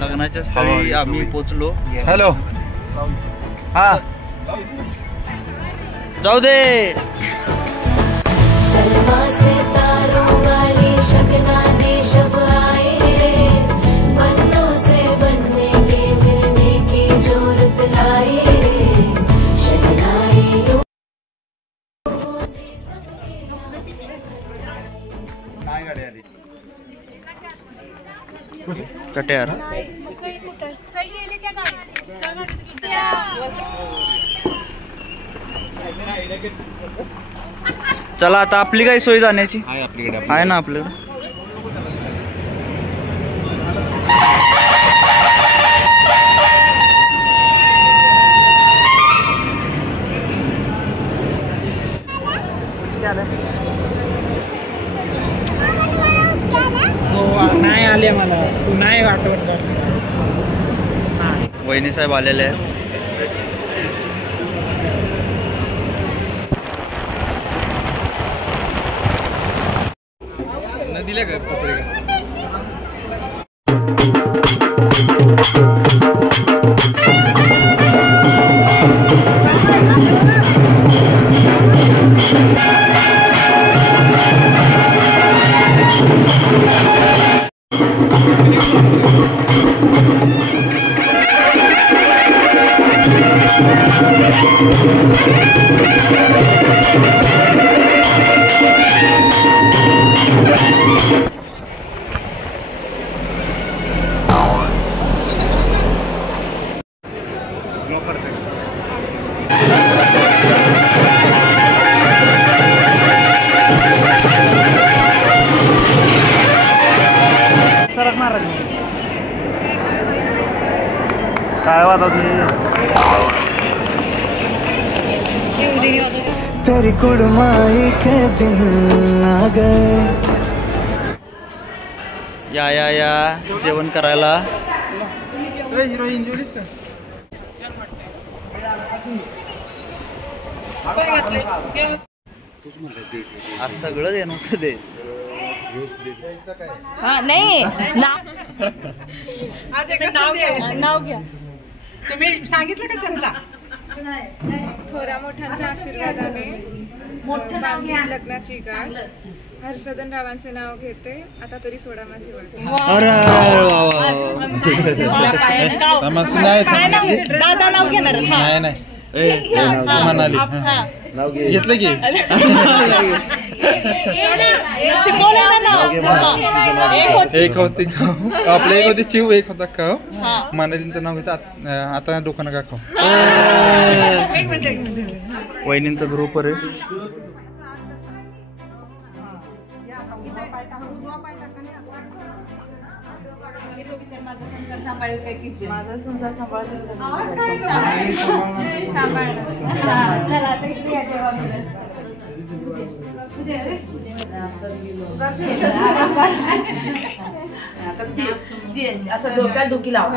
लग्नाच्या स्थळी आम्ही पोचलो. हॅलो. हा जाऊ दे. कट्यार चला आता आपली काही सोय जाण्याची आहे ना आपल्याकडे. नाही आले मला, तू नाही आठवण. वहिनी साहेब आलेले आहेत. दिले का पत्रिका? काय वाटत तेरी कुड़माई के दिन आ गए. या जेवण करायला. आज सगळं दे नव्हतं द्यायचं. नाही नाव घ्या. तुम्ही सांगितलं का त्यांना? थोरा मोठ्यांच्या आशीर्वादाने मोठं नाव घ्या. लग्नाची गाठ हर्षवर्धन रावांचे नाव घेते. आता तरी सोडा माझी वाट. दादा नाव घेणार. नाही घेतलं की एक होती आपल्या एक होती चिव, एक होता खाव. मानालींचं नाव घेतं. आता डोकं नका खाऊ. वहिनींचा ग्रुप रे. माझा संसार असं डोक्यात डुकी लाव.